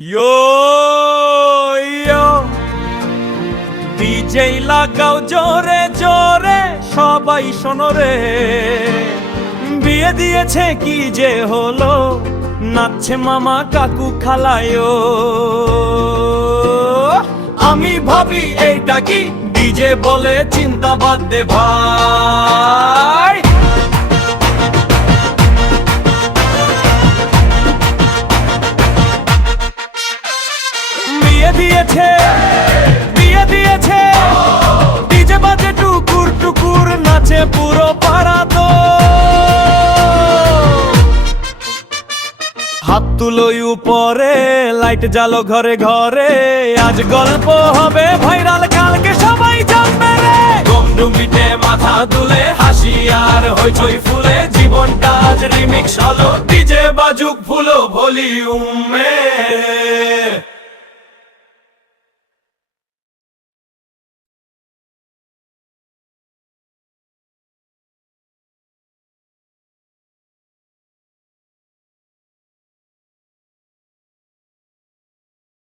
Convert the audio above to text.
ইয়ো ইয়ো DJ লাগাও জোরে জোরে সবাই শোনো রে, বিয়ে দিয়েছে কি যে হলো, নাচছে মামা কাকু খালায়ও। আমি ভাবি এইটা কি ডিজে বলে, চিন্তা বাদ দে ভাই। বিয়ে দিয়েছে ডিজে বাজে টুকুর টুকুর, নাচে পুরো পাড়া তো। হাত তুলোই উপরে, লাইট জ্বালো ঘরে ঘরে, আজ গল্প হবে ভাইরাল, কালকে সবাই জানবে রে। গমডুমিতে মাথা তুলে হাসি আর হইচই ফুলে, জীবনটা আজ রিমিক্স হলো, ডিজে বাজুক ফুলো ভলিউমে।